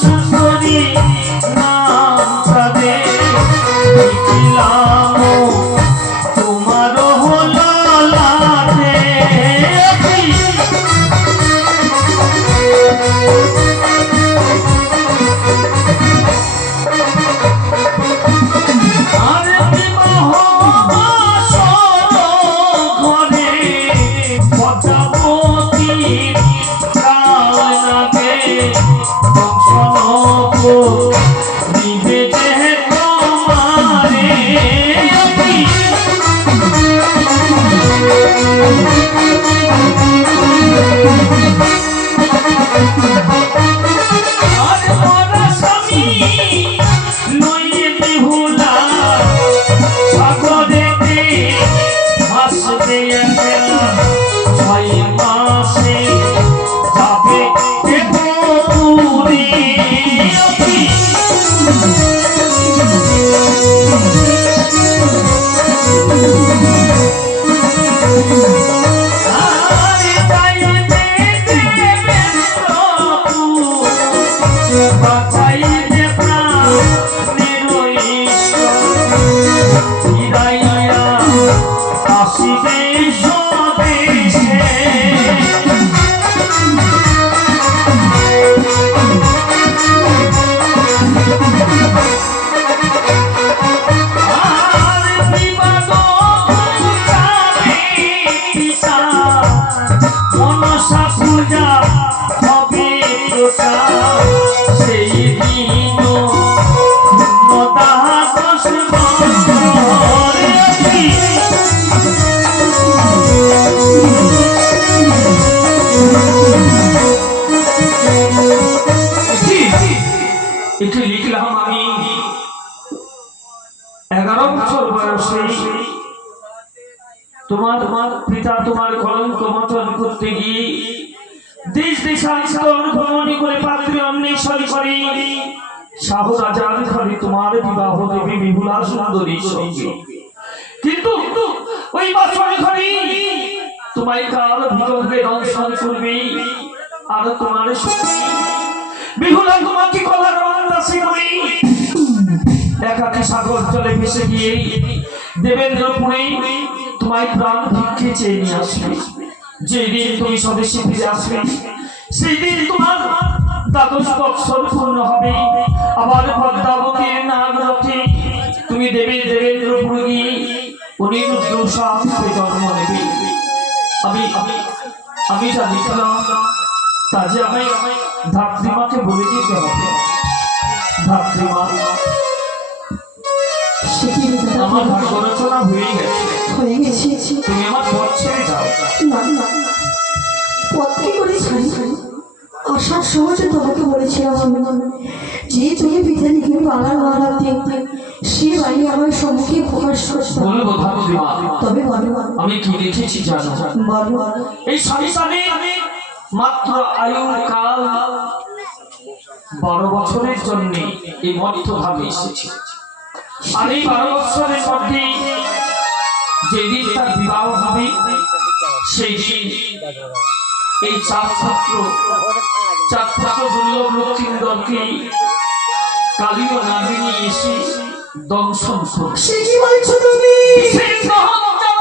সুন্দরী নাম তাদের দিলাম আমি 11 বছর বয়সে তোমার পিতা তোমার কলঙ্ক মোচন করতে গিয়ে দেশ দেশান্তর ভ্রমণ করে পাত্রী অন্বেষণ করে শাহরাজার ঘরে তোমার বিবাহ দেবী বিহুলা সুন্দরীর সঙ্গে। কিন্তু ওই বাসর ঘরে তোমায় কাল ভিতরে দংশন করবে আর তোমার বিহুলা তোমাকে কলার বাতাসে করে একাকী সাগর জলে ভেসে গিয়ে দেবেন্দ্রপুরে তোমায় প্রাণ ভিক্ষে চেয়ে নিয়ে আসবে। যেদিন তুমি স্বদেশে ফিরে আসবে সেই দিন তোমার 12 বৎসর পূর্ণ হবে। আবার পদ্মাবতীর নাগরথে তুমি দেবেন্দ্রপুরে গিয়ে অনিরুদ্ধ সাহসে জন্ম নেবে। আমি যা লিখলাম তা যে আমায় ধাত্রীমাকে বলে দিতে হবে। ধাত্রীমা, আমার ভাগ্য রচনা হয়ে গেছে, তুমি আমার পথ ছেড়ে যাও। পথ কি করে ছাড়ি? আসার সহজে তোমাকে বলেছিলাম যে তুমি পিতা লিখে পালার বাড়াতে সে বাড়ি আমার সম্মুখে প্রকাশ করছো। বলবো ধাত্রীমা, তবে আমি কি লিখেছি জানো? এই সংসারে মাত্র আয়ু কাল 12 বছরের জন্য এই মধ্যভাবে এসেছে। আর এই 12 বছরের মধ্যে যেদিন তার বিবাহ হবে সেই দিন এই চার ছাত্র দুর্লভ লক্ষ্মীন্দরকে কালীয় নাগিনী এসে দংশন করবে। সে কি বলছো তুমি?